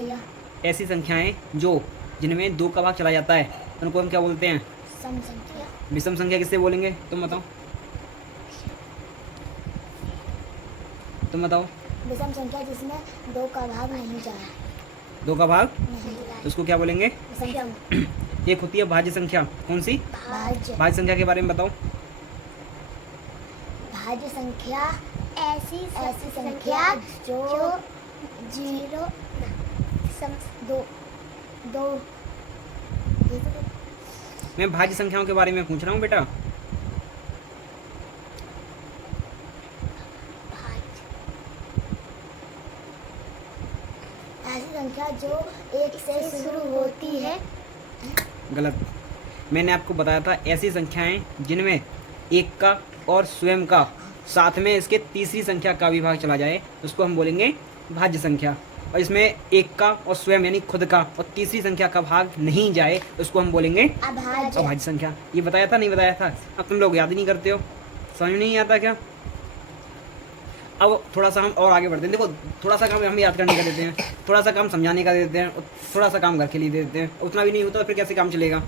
भैया। ऐसी संख्याएं जो जिनमें 2 का भाग चला जाता है उनको हम क्या बोलते हैं? सम संख्या। विषम संख्या किससे बोलेंगे? तुम बताओ, तुम बताओ। विषम संख्या जिसमें 2 का भाग नहीं जाए। 2 का भाग, नहीं तो उसको क्या बोलेंगे? संख्या। एक होती है भाज्य संख्या, कौन सी? भाज्य। भाज्य संख्या के बारे में बताओ। भाज्य संख्या ऐसी संख्या जो 0 दो दो मैं भाज्य संख्याओं के बारे में पूछ रहा हूँ बेटा। ऐसी संख्या जो 1 से शुरू होती है। गलत। मैंने आपको बताया था ऐसी संख्याएं जिनमें 1 का और स्वयं का साथ में इसके तीसरी संख्या का भी भाग चला जाए उसको हम बोलेंगे भाज्य संख्या। और इसमें 1 का और स्वयं यानी खुद का और तीसरी संख्या का भाग नहीं जाए उसको हम बोलेंगे अभाज्य संख्या। ये बताया था, नहीं बताया था? अब तुम लोग याद ही नहीं करते हो, समझ नहीं आता क्या? अब थोड़ा सा हम और आगे बढ़ते हैं। देखो, थोड़ा सा काम हम याद करने का देते हैं, थोड़ा सा काम समझाने का देते हैं और थोड़ा सा काम घर के लिए दे देते हैं। उतना भी नहीं होता तो फिर कैसे काम चलेगा?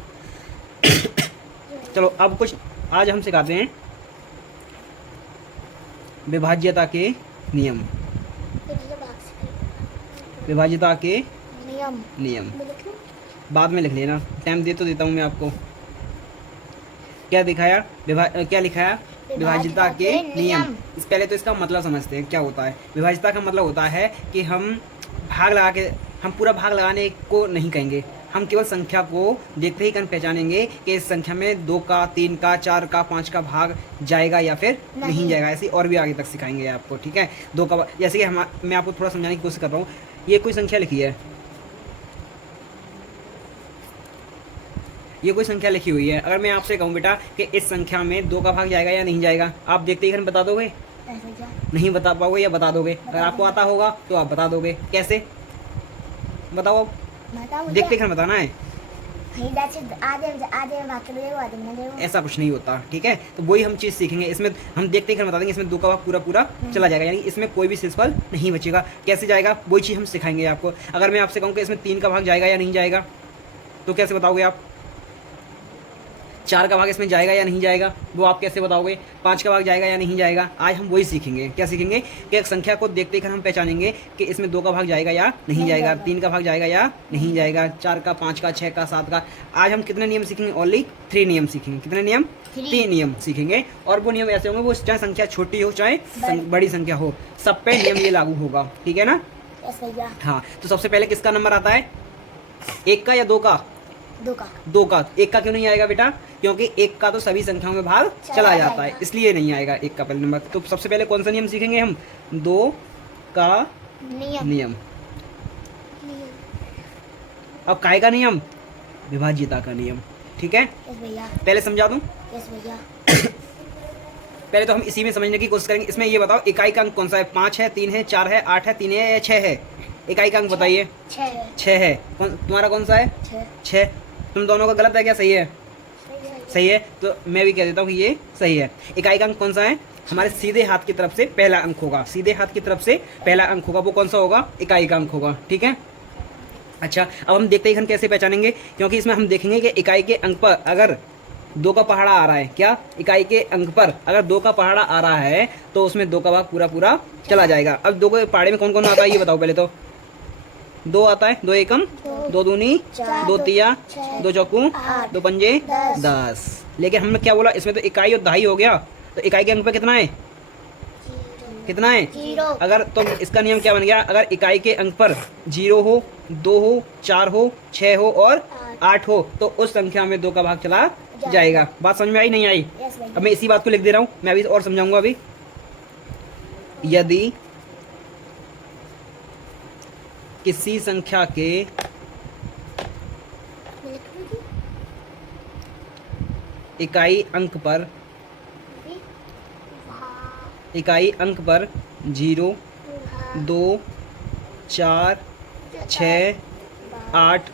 चलो अब कुछ आज हम सिखाते हैं विभाज्यता के नियम। विभाज्यता के नियम बाद में लिख लेना, टाइम दे तो देता हूँ मैं आपको। क्या दिखाया? क्या लिखाया? विभाज्यता के नियम। इस पहले तो इसका मतलब समझते हैं क्या होता है। विभाज्यता का मतलब होता है कि हम पूरा भाग लगाने को नहीं कहेंगे, हम केवल संख्या को देखते ही कन पहचानेंगे कि इस संख्या में 2 का, 3 का, 4 का, 5 का भाग जाएगा या फिर नहीं जाएगा। ऐसे और भी आगे तक सिखाएंगे आपको, ठीक है? 2 का, जैसे कि मैं आपको थोड़ा समझाने की कोशिश कर रहा हूँ। ये कोई संख्या लिखी है, ये कोई संख्या लिखी हुई है। अगर मैं आपसे कहूँ बेटा कि इस संख्या में 2 का भाग जाएगा या नहीं जाएगा, आप देखते ही बता दोगे? नहीं बता पाओगे या बता दोगे? अगर आपको आता होगा तो आप बता दोगे। कैसे बताओ? देखते ही बताना है। ऐसा कुछ नहीं होता, ठीक है? तो वही हम चीज़ सीखेंगे। इसमें हम देखते ही बता देंगे इसमें 2 का भाग पूरा चला जाएगा, यानी इसमें कोई भी शेषफल नहीं बचेगा। कैसे जाएगा वही चीज़ हम सिखाएंगे आपको। अगर मैं आपसे कहूँ कि इसमें 3 का भाग जाएगा या नहीं जाएगा तो कैसे बताओगे आप? 4 का भाग इसमें जाएगा या नहीं जाएगा वो आप कैसे बताओगे? 5 का भाग जाएगा या नहीं जाएगा? आज हम वही सीखेंगे। क्या सीखेंगे? कि एक संख्या को देखते ही हम पहचानेंगे कि इसमें 2 का भाग जाएगा या नहीं जाएगा, 3 का भाग जाएगा या नहीं जाएगा, 4 का, 5 का, 6 का, 7 का। आज हम कितने नियम सीखेंगे? ओनली 3 नियम सीखेंगे। कितने नियम? 3 नियम सीखेंगे। और वो नियम ऐसे होंगे, वो चाहे संख्या छोटी हो चाहे बड़ी संख्या हो, सब पे नियम ये लागू होगा, ठीक है ना? हाँ, तो सबसे पहले किसका नंबर आता है? 1 का या 2 का? 2 का। 2 का। 1 का क्यों नहीं आएगा बेटा? क्योंकि 1 का तो सभी संख्याओं में भाग चला जाता है, इसलिए नहीं आएगा 1 का पहले नंबर। तो सबसे पहले कौन सा नियम सीखेंगे हम? 2 का नियम। अब काय का नियम? विभाज्यता का नियम, ठीक है? पहले समझा दूं? पहले तो हम इसी में समझने की कोशिश करेंगे। इसमें ये बताओ इकाई का अंक कौन सा है? 5 है, 3 है, 4 है, 8 है, 3 है या 6 है? इकाई का अंक बताइए। 6 है। तुम्हारा कौन सा है? 6। तुम दोनों का गलत है क्या? सही है? सही है। तो मैं भी कह देता हूँ कि ये सही है। इकाई का अंक कौन सा है? हमारे सीधे हाथ की तरफ से पहला अंक होगा, सीधे हाथ की तरफ से पहला अंक होगा, वो कौन सा होगा? इकाई का अंक होगा, ठीक है? अच्छा, अब हम देखते ही हम कैसे पहचानेंगे, क्योंकि इसमें हम देखेंगे कि इकाई के अंक पर अगर 2 का पहाड़ा आ रहा है, क्या इकाई के अंक पर अगर 2 का पहाड़ा आ रहा है तो उसमें 2 का भाग पूरा चला जाएगा। अब 2 के पहाड़े में कौन कौन आता है ये बताओ पहले तो? 2 आता है, 2 एकम 2 दूनी 2 तिया 2 चौकू 2 पंजे 10। लेकिन हमने क्या बोला? इसमें तो इकाई और दहाई हो गया, तो इकाई के अंक पे कितना है? कितना है? 0। अगर तो इसका नियम क्या बन गया? अगर इकाई के अंक पर 0 हो, 2 हो, 4 हो, 6 हो और 8 हो तो उस संख्या में 2 का भाग चला जाएगा। बात समझ में आई नहीं आई? अब मैं इसी बात को लिख दे रहा हूँ, मैं अभी और समझाऊंगा। अभी यदि किसी संख्या के इकाई अंक पर 0, 2, 4, 6, 8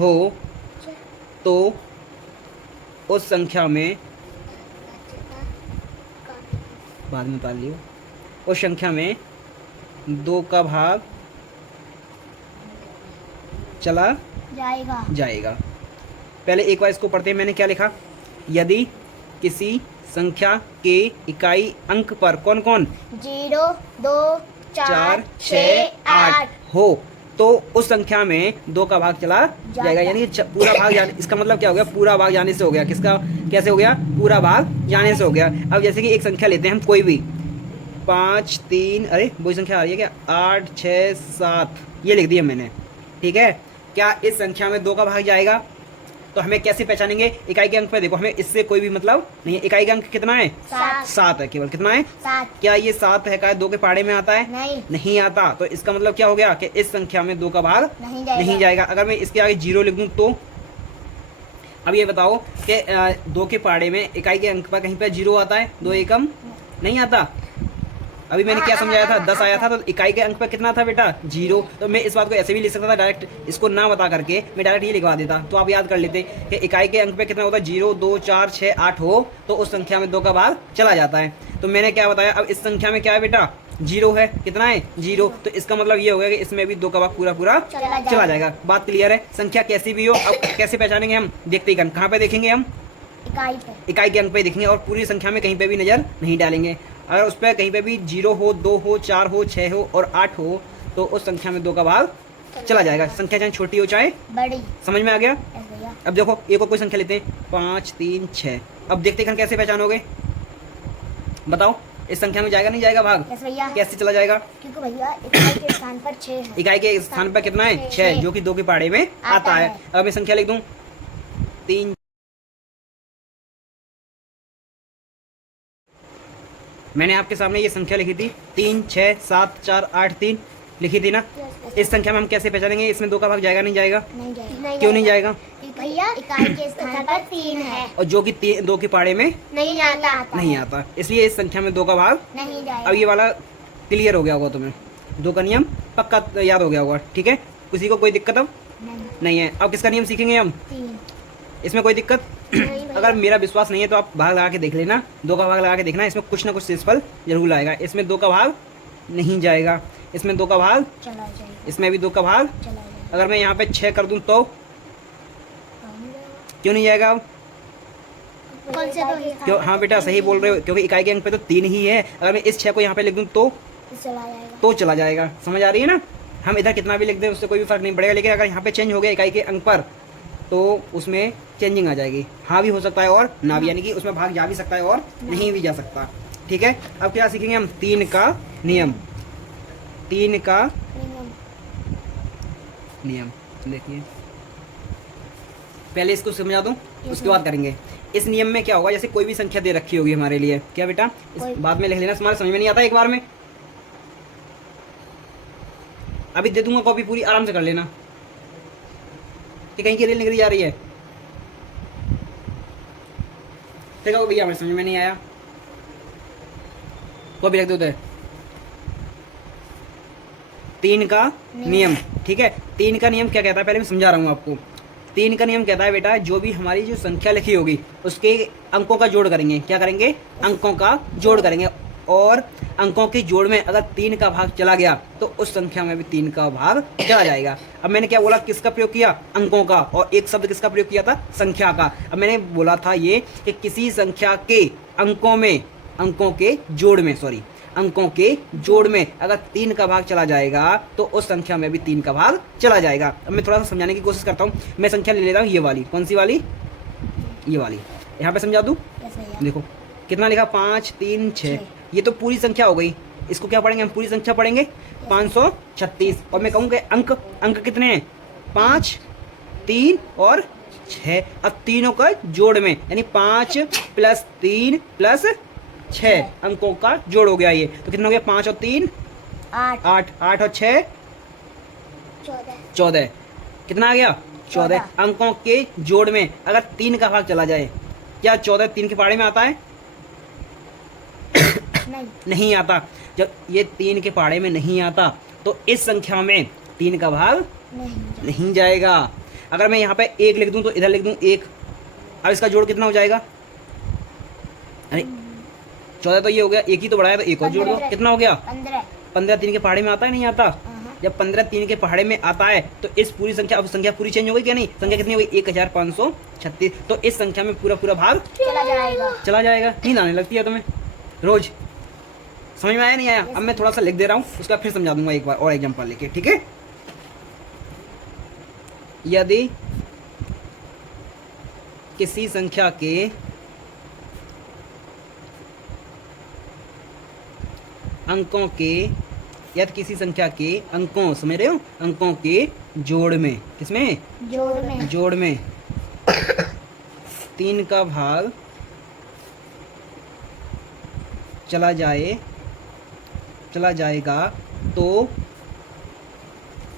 हो तो उस संख्या में, बाद में उतार लियो, उस संख्या में 2 का भाग चला जाएगा। जाएगा। पहले एक बार इसको पढ़ते हैं। मैंने क्या लिखा? यदि किसी संख्या के इकाई अंक पर कौन कौन 0, 2, 4, 4, 6, 6, 8 8 हो तो उस संख्या में 2 का भाग चला जाएगा। यानी कि पूरा भाग जाने, इसका मतलब क्या हो गया? पूरा भाग जाने से हो गया। किसका कैसे हो गया? पूरा भाग जाने से हो गया। अब जैसे कि एक संख्या लेते हैं हम कोई भी 5, 3, अरे वही संख्या आ रही है क्या? 8, 6, 7 ये लिख दिया मैंने, ठीक है। क्या इस संख्या में 2 का भाग जाएगा? तो हमें कैसे पहचानेंगे? इकाई के अंक पे देखो, हमें इससे कोई भी मतलब नहीं है। इकाई का अंक कितना है? 7 है केवल। कितना है? 7। क्या ये 7 है? क्या 2 के पहाड़े में आता है? नहीं आता। तो इसका मतलब क्या हो गया कि इस संख्या में 2 का भाग नहीं जाएगा। अगर मैं इसके आगे 0 लिख दूं तो अब ये बताओ कि 2 के पहाड़े में इकाई के अंक पर कहीं पर 0 आता है? 2 एकम नहीं आता। अभी मैंने क्या समझाया था? 10 आया था तो इकाई के अंक पर कितना था बेटा? 0। तो मैं इस बात को ऐसे भी लिख सकता था, डायरेक्ट इसको ना बता करके मैं डायरेक्ट ये लिखवा देता, तो आप याद कर लेते कि इकाई के अंक पे कितना होता है? 0, 2, 4, 6, 8 हो तो उस संख्या में 2 का भाग चला जाता है। तो मैंने क्या बताया? अब इस संख्या में क्या है बेटा? 0 है। कितना है? 0। तो इसका मतलब ये हो गया कि इसमें भी 2 का भाग पूरा पूरा चला जाएगा। बात क्लियर है? संख्या कैसी भी हो, अब कैसे पहचानेंगे हम? देखते ही कहाँ पे देखेंगे हम? इकाई के अंक पे देखेंगे और पूरी संख्या में कहीं पे भी नजर नहीं डालेंगे। अगर उस पर कहीं पे भी 0 हो, 2 हो, 4 हो, 6 हो और 8 हो तो उस संख्या में 2 का भाग चला जाएगा। संख्या चाहे छोटी हो चाहे बड़ी। समझ में आ गया? अब देखो एक और कोई संख्या लेते हैं 5, 3, 6। अब देखते हैं कैसे पहचानोगे? बताओ इस संख्या में जाएगा नहीं जाएगा भाग? कैसे चला जाएगा? क्योंकि भैया इकाई के स्थान पर 6 है। इकाई के स्थान पर कितना है? 6, जो कि 2 के पहाड़े में आता है। अब मैं संख्या लिख दूं 3। मैंने आपके सामने ये संख्या लिखी थी 3, 6, 7, 4, 8, 3 लिखी थी ना। इस संख्या में हम कैसे पहचानेंगे इसमें 2 का भाग जाएगा नहीं जाएगा? क्यों नहीं जाएगा? भैया इकाई के स्थान पर 3 है और जो कि 2 के पहाड़े में नहीं आता, इसलिए इस संख्या में 2 का भाग नहीं जाएगा। अब ये वाला क्लियर हो गया होगा तुम्हें, 2 का नियम पक्का याद हो गया होगा, ठीक है। किसी को कोई दिक्कत अब नहीं है। अब किसका नियम सीखेंगे हम? 3। इसमें कोई दिक्कत अगर मेरा विश्वास नहीं है तो आप भाग लगा के देख लेना, 2 का भाग लगा के देखना, इसमें कुछ ना कुछ शेषफल जरूर आएगा। इसमें 2 का भाग नहीं जाएगा, इसमें 2 का भाग चला जाएगा, इसमें भी 2 का भाग। चला जाएगा। अगर मैं यहाँ पे 6 कर दूं तो क्यों नहीं जाएगा? अब कौन से तो क्यों? हाँ बेटा सही बोल रहे हो, क्योंकि इकाई के अंक पे तो 3 ही है। अगर मैं इस 6 को यहाँ पे लिख दूं तो चला जाएगा। समझ आ रही है ना? हम इधर कितना भी लिख दें उससे कोई भी फर्क नहीं पड़ेगा, लेकिन अगर यहाँ पे चेंज हो गया इकाई के अंक पर तो उसमें चेंजिंग आ जाएगी। हाँ भी हो सकता है और ना भी, यानी कि उसमें भाग जा भी सकता है और नहीं भी जा सकता, ठीक है। अब क्या सीखेंगे हम? 3 का नियम। 3 का नियम देखिए, पहले इसको समझा दूं उसके बाद करेंगे। इस नियम में क्या होगा? जैसे कोई भी संख्या दे रखी होगी हमारे लिए, क्या बेटा इस बाद में लिख लेना, तुम्हारे समझ में नहीं आता एक बार में, अभी दे दूंगा कॉपी, पूरी आराम से कर लेना कि कहीं की रेल निकली जा रही है। ठीक है भैया, हमें समझ में नहीं आया, कॉपी रख दो। 3 का नियम, ठीक है। 3 का नियम क्या कहता है पहले मैं समझा रहा हूँ आपको। 3 का नियम कहता है बेटा, जो भी हमारी जो संख्या लिखी होगी उसके अंकों का जोड़ करेंगे। क्या करेंगे? अंकों का जोड़ करेंगे, और अंकों के जोड़ में अगर 3 का भाग चला गया तो उस संख्या में भी 3 का भाग चला जाएगा। अब मैंने क्या बोला? किसका प्रयोग किया? अंकों का। और एक शब्द किसका प्रयोग किया था? संख्या का। अब मैंने बोला था ये कि किसी संख्या के अंकों के जोड़ में अगर 3 का भाग चला जाएगा तो उस संख्या में भी 3 का भाग चला जाएगा। अब मैं थोड़ा सा समझाने की कोशिश करता हूँ। मैं संख्या ले लेता हूँ ये वाली। कौन सी वाली? ये वाली। यहाँ पे समझा दूँ? देखो कितना लिखा? 5, 3, 6। ये तो पूरी संख्या हो गई। इसको क्या पढ़ेंगे हम? पूरी संख्या पढ़ेंगे 536। और मैं कहूँगा अंक कितने हैं? 5, 3 और 6। अब तीनों का जोड़ में, यानी 5 + 3 + 6 अंकों का जोड़ हो गया ये। तो कितना हो गया? 5 और 3 8, 8 और 6 14। कितना आ गया? 14 अंकों के जोड़ में अगर 3 का भाग चला जाए, क्या 14 3 के पहाड़े में आता है? नहीं आता। जब ये 3 के पहाड़े में नहीं आता तो इस संख्या में 3 का भाग नहीं जाएगा। अगर मैं यहाँ पे 1 लिख दूं तो इधर लिख दूं 1। अब इसका जोड़ कितना हो जाएगा? अरे 14 तो ये हो गया, 1 ही तो बढ़ाया तो 1 और जोड़ दो। कितना हो गया? 15। 15 3 के पहाड़े में आता है नहीं आता? जब 15 3 के पहाड़े में आता है तो इस पूरी संख्या, अब संख्या पूरी चेंज हो गई क्या नहीं, संख्या कितनी हो गई 1536, तो इस संख्या में पूरा पूरा भाग चला जाएगा। नींद आने लगती है तुम्हें रोज, समझ में आया नहीं आया? अब मैं थोड़ा सा लिख दे रहा हूँ, उसका फिर समझा दूंगा एक बार और एग्जांपल लेके, ठीक है। यदि किसी संख्या के अंकों के, यदि किसी संख्या के अंकों, समझ रहे हो, अंकों के जोड़ में, किसमें, जोड़ में 3 का भाग चला जाएगा तो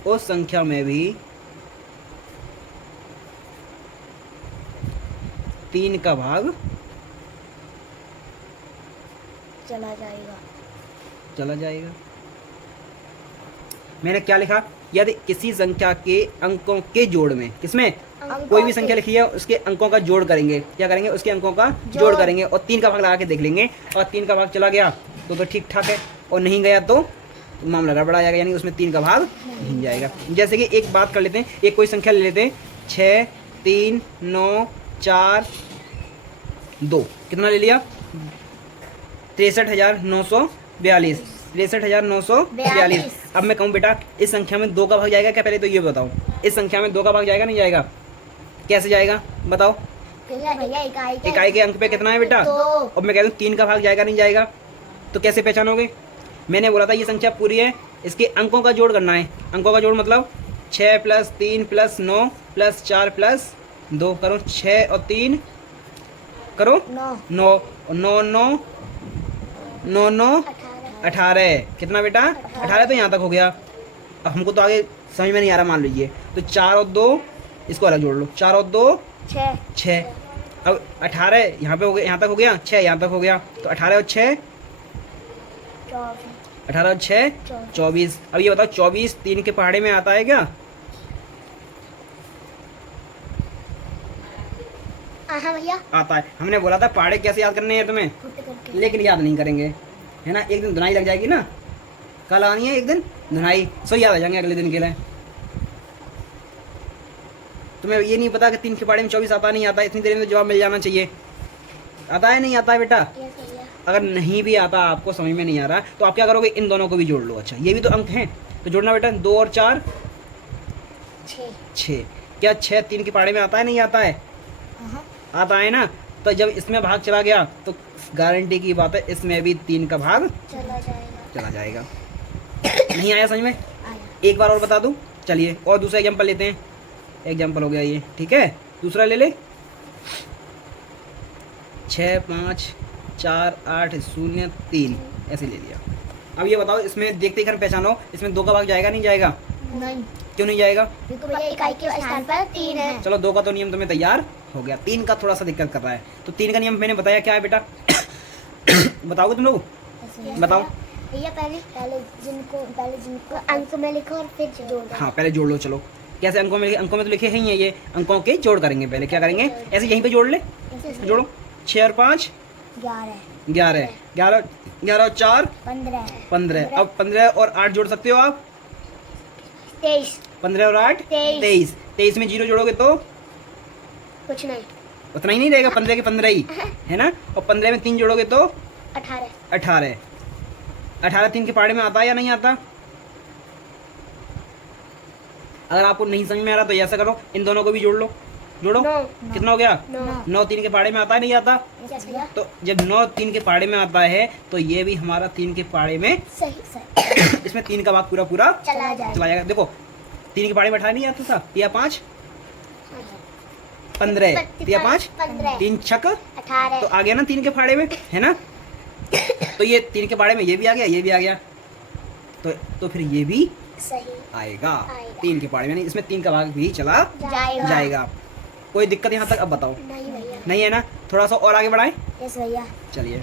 उस संख्या में भी 3 का भाग चला जाएगा। मैंने क्या लिखा, यदि किसी संख्या के अंकों के जोड़ में, किसमें, कोई भी संख्या लिखी है उसके अंकों का जोड़ करेंगे, क्या करेंगे, उसके अंकों का जोड़ करेंगे और 3 का भाग लगा के देख लेंगे, और 3 का भाग चला गया तो ठीक ठाक है, और नहीं गया तो मामला गड़बड़ा जाएगा, यानी उसमें 3 का भाग नहीं जाएगा। जैसे कि एक बात कर लेते हैं, एक कोई संख्या ले लेते हैं, 6 3 9 4 2, कितना ले लिया, 63,942, 63,942। अब मैं कहूँ बेटा इस संख्या में 2 का भाग जाएगा क्या, पहले तो ये बताओ, इस संख्या में 2 का भाग जाएगा नहीं जाएगा, कैसे जाएगा बताओ, इकाई के अंक पे कितना है बेटा, अब मैं कह दूँ 3 का भाग जाएगा नहीं जाएगा, तो कैसे पहचानोगे? मैंने बोला था ये संख्या पूरी है, इसके अंकों का जोड़ करना है, अंकों का जोड़ मतलब 6 + 3 + 9 + 4 + 2, करो 6 और 3 करो 9 और 9 9 9 9 18, कितना बेटा 18, तो यहाँ तक हो गया। अब हमको तो आगे समझ में नहीं आ रहा, मान लीजिए तो 4 और 2 इसको अलग जोड़ लो, 4 और 2 6, अब 18 यहाँ पे हो गया, यहाँ तक हो गया, 6 यहाँ तक हो गया, तो 18 और 6 18 और 6 24। अब ये बताओ 24 3 के पहाड़े में आता है क्या? हाँ भैया आता है। हमने बोला था पहाड़े कैसे याद करने हैं तुम्हें, लेकिन याद नहीं करेंगे, है ना, एक दिन धुनाई लग जाएगी ना, कल आनी है एक दिन धुनाई, सो याद आ जाएंगे अगले दिन के लिए। तुम्हें ये नहीं पता कि 3 के पहाड़े में 24 आता नहीं आता, इतनी देर में तो जवाब मिल जाना चाहिए। आता है नहीं आता है बेटा? अगर नहीं भी आता, आपको समझ में नहीं आ रहा, तो आप क्या करोगे, इन दोनों को भी जोड़ लो। अच्छा ये भी तो अंक हैं, तो जोड़ना बेटा, 2 और 4 6। क्या 6 3 के पहाड़े में आता है नहीं आता है? आता है ना, तो जब इसमें भाग चला गया तो गारंटी की बात है इसमें भी 3 का भाग चला जाएगा। नहीं आया समझ में? एक बार और बता दूं, चलिए और दूसरा एग्जांपल लेते हैं। एग्जांपल हो गया ये, ठीक है, दूसरा ले ले, 6 5 4 8 0 3, ऐसे ले लिया। अब ये बताओ इसमें देखते ही पहचानो, इसमें 2 का भाग जाएगा नहीं जाएगा? नहीं। क्यों नहीं जाएगा? क्योंकि भैया इकाई के स्थान पर 3 है। चलो 2 का तो नियम तुम्हें तैयार हो गया, 3 का थोड़ा सा दिक्कत कर रहा है, तो 3 का नियम मैंने बताया क्या है बेटा? बताओगे तुम लोग? बताओ। भैया पहले जिनको अंक में लिखो और फिर जोड़ दो। हाँ पहले जोड़ लो। चलो कैसे अंकों में लिखे? अंकों में तो लिखे ही है ये, अंकों के जोड़ करेंगे पहले। क्या करेंगे? ऐसे यहीं पे जोड़ ले, जोड़ो। 6 और 5 11, 11 और 4 15। अब 15 और 8 जोड़ सकते हो आप? 23। 15 और 8 23। 23 में 0 जोड़ोगे तो कुछ नहीं, उतना ही नहीं रहेगा, 15 के 15 ही है ना। और 15 में 3 जोड़ोगे तो 18। 18 3 के पहाड़े में आता है या नहीं आता? अगर आपको नहीं समझ में आ रहा तो ऐसा करो, इन दोनों को भी जोड़ लो। जोड़ो। कितना हो गया? 9 3 के पहाड़े में आता है नहीं आता? तो जब 9 3 के पहाड़े में आता है तो ये भी हमारा 3 के पहाड़े में सही इसमें 3 का भाग पूरा चला जाएगा। देखो 3 के पहाड़े में 18 नहीं आता था, या 5 15 या 5 3 छक 18, तो आ गया ना 3 के पहाड़े में, है ना। तो ये 3 के पहाड़े में ये भी आ गया, ये भी आ गया, तो फिर ये भी सही आएगा 3 के पहाड़े में। नहीं, इसमें 3 का भाग भी चला जाएगा। कोई दिक्कत यहाँ तक? अब बताओ। नहीं भैया। नहीं है ना? थोड़ा सा और आगे बढ़ाएं। यस भैया। चलिए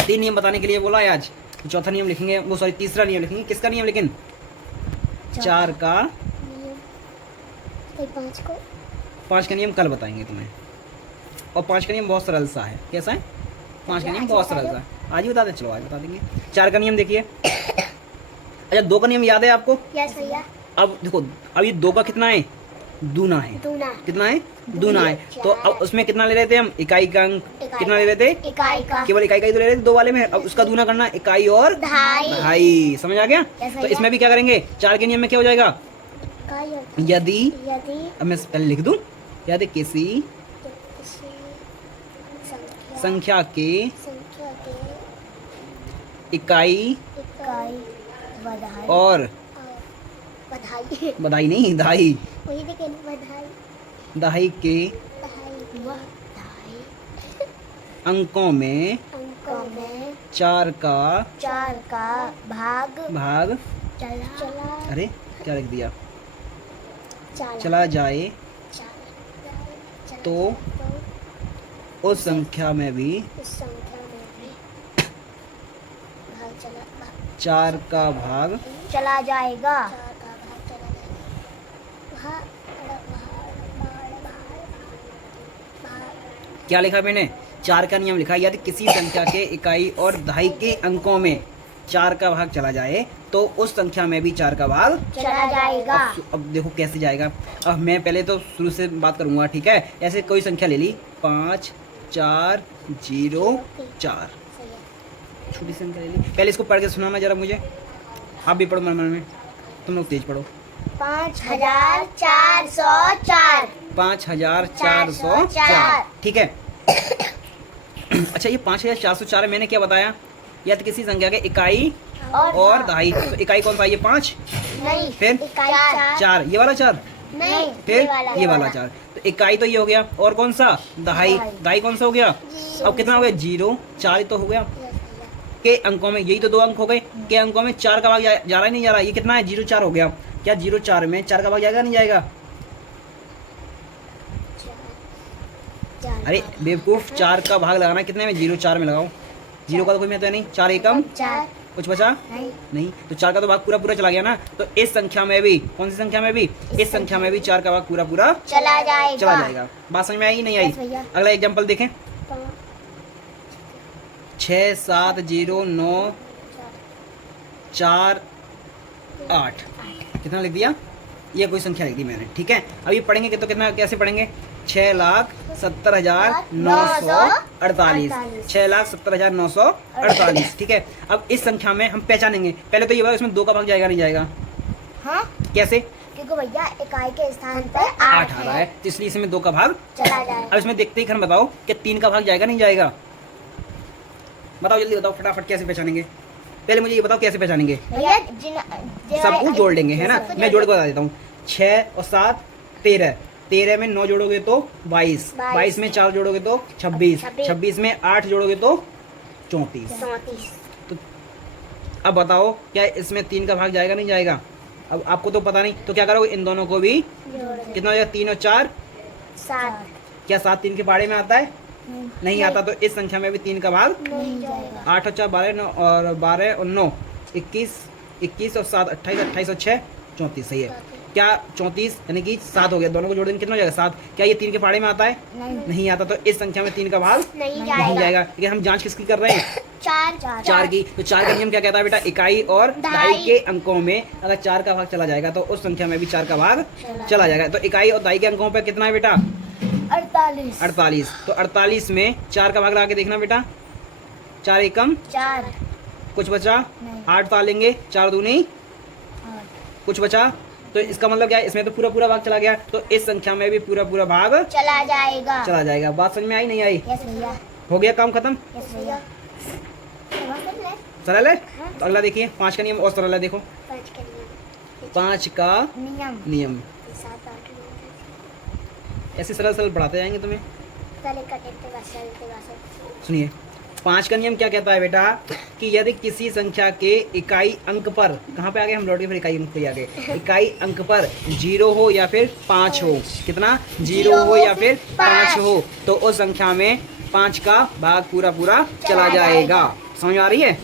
3 नियम बताने के लिए बोला है आज, चौथा नियम लिखेंगे, वो सॉरी तीसरा नियम लिखेंगे। किसका नियम? लेकिन 4 का, 5 का नियम कल बताएंगे तुम्हें। और 5 का नियम बहुत सरल सा है। कैसा है? 5 का नियम बहुत सरल सा है, आज ही बता दें। चलो आज बता देंगे। 4 का नियम देखिए, अच्छा 2 का नियम याद है आपको? यस भैया। अब देखो, अब ये 2 का कितना है? दूना है। दूना। कितना है? दूना है। तो अब उसमें कितना ले रहे थे हम? इकाई का अंक कितना ले रहे थे? इकाई का। केवल इकाई का ही तो ले रहे थे 2 वाले में। अब उसका दूना करना, इकाई और ढाई। समझ आ गया? Yes, तो भैया। इसमें भी क्या करेंगे? 4 के नियम में क्या हो जाएगा? इकाई और यदि, यदि अब मैं पहले लिख दूं, यदि किसी किसी संख्या के संख्या के इकाई इकाई बधाई और बधाई बधाई नहीं, दहाई, वही देखे बधाई दहाई के बधाई अंकों में अंकों में 4 का भाग भाग चला अरे क्या लिख दिया? चला चला जाए तो उस संख्या में भी उस संख्या में भी भाग चला 4 का भाग चला जाएगा। क्या लिखा मैंने? 4 का नियम लिखा है, यदि किसी संख्या के इकाई और दहाई के अंकों में 4 का भाग चला जाए तो उस संख्या में भी 4 का भाग चला जाएगा। अब देखो कैसे जाएगा। अब मैं पहले तो शुरू से बात करूंगा, ठीक है? ऐसे कोई संख्या ले ली, 5 4 0 4, छोटी संख्या ले ली। पहले इसको पढ़ के सुनाना जरा मुझे। आप भी पढ़ो मन मन में, तुम लोग तेज पढ़ो। 5404 5404, ठीक है? अच्छा ये 5404 मैंने क्या बताया? या तो किसी संख्या के इकाई और दहाई। तो इकाई कौन सा है? ये 5, नहीं फिर इकाई 4, ये वाला 4, नहीं फिर ये वाला 4। तो इकाई तो ये हो गया, और कौन सा? दहाई। दहाई कौन सा हो गया? अब कितना हो गया? 0 4 ही तो हो गया। के अंकों में यही तो 2 अंक हो गए। के अंकों में 4 का भाग जा रहा है नहीं जा रहा? ये कितना है? 0 4 हो गया। क्या 0 4 में 4 का भाग जाएगा नहीं जाएगा? अरे बेवकूफ, 4 का भाग लगाना कितने में? 0 4 में लगाओ। 0 का तो कोई महत्व नहीं। 4 एकम 4 कुछ बचा नहीं। तो 4 का तो भाग पूरा पूरा चला गया ना। तो इस संख्या में भी, कौन सी संख्या में भी? इस संख्या में भी 4 का भाग पूरा पूरा चला जाएगा। बात समझ में आई नहीं आई? Yes, भैया। अगला एग्जांपल देखें। 6 7 0 9 4 8, कितना लिख दिया? ये कोई संख्या लिख दी मैंने, ठीक है? अब ये पढ़ेंगे तो कितना, कैसे पढ़ेंगे? 6,70,948, 6,70,948, ठीक है? अब इस संख्या में हम पहचानेंगे। पहले तो ये बताओ इसमें 2 का भाग जाएगा नहीं जाएगा? हाँ कैसे? क्योंकि भैया इकाई के स्थान पर 8 आ रहा है, तो इसलिए इसमें 2 का भाग। चला जाएगा। अब इसमें देखते ही हम बताओ कि 3 का भाग जाएगा नहीं जाएगा? बताओ जल्दी बताओ फटाफट, कैसे पहचानेंगे? पहले मुझे ये बताओ कैसे पहचानेंगे? भैया सब कुछ जोड़ लेंगे, है ना? मैं जोड़ के बता देता हूँ। 6 और 7 13, 13 में 9 जोड़ोगे तो 22, 22 में 4 जोड़ोगे तो 26, 26 में 8 जोड़ोगे तो 34। 34 तो अब बताओ क्या इसमें 3 का भाग जाएगा नहीं जाएगा? अब आपको तो पता नहीं, तो क्या करोगे? इन दोनों को भी कितना हो जाएगा? 3 और 4 7 क्या 7 3 के पाड़े में आता है? नहीं आता। तो इस संख्या में भी 3 का भाग नहीं जाएगा। 8 और 4 12 9 और 12 और 9 21, 21 और 7 28, 28 और 6 34, सही है। क्या 34 यानी कि 7 हो गया, दोनों को जोड़ देंगे कितना हो जाएगा? 7। क्या ये 3 के पाड़े में आता है? नहीं आता। तो इस संख्या में 3 का भाग नहीं नहीं जाएगा। लेकिन हम जांच किसकी कर रहे हैं? 4 की। तो 4 का नियम क्या कहता है बेटा? इकाई और दहाई के अंकों में अगर 4 का भाग चला जाएगा तो उस संख्या में भी 4 का भाग चला जाएगा। तो इकाई और दहाई के अंकों पे कितना है बेटा? 48। तो 48 में 4 का भाग लगा के देखना बेटा। 4 एकम 4 कुछ बचा? 8 तालेंगे, 4 दूनी कुछ बचा? तो इसका मतलब क्या है? इसमें तो पूरा पूरा भाग चला गया। तो इस संख्या में भी पूरा पूरा भाग चला जाएगा। बात समझ में आई नहीं आई? यस भैया। हो गया काम खत्म? यस भैया। सरल है? तो अगला देखिए, 5 का नियम और सरल है। देखो 5 का नियम, ऐसे सरल सरल पढ़ाते जाएंगे तुम्हें। सुनिए, 5 का नियम क्या कहता है बेटा? कि यदि किसी संख्या के इकाई अंक पर, कहाँ पे आ गए हम? लौट के फिर इकाई अंक पे आ गए। इकाई अंक पर 0 हो या फिर 5 हो। कितना? 0 हो या फिर 5 हो, तो उस संख्या में 5 का भाग पूरा पूरा चला जाएगा। समझ आ रही है?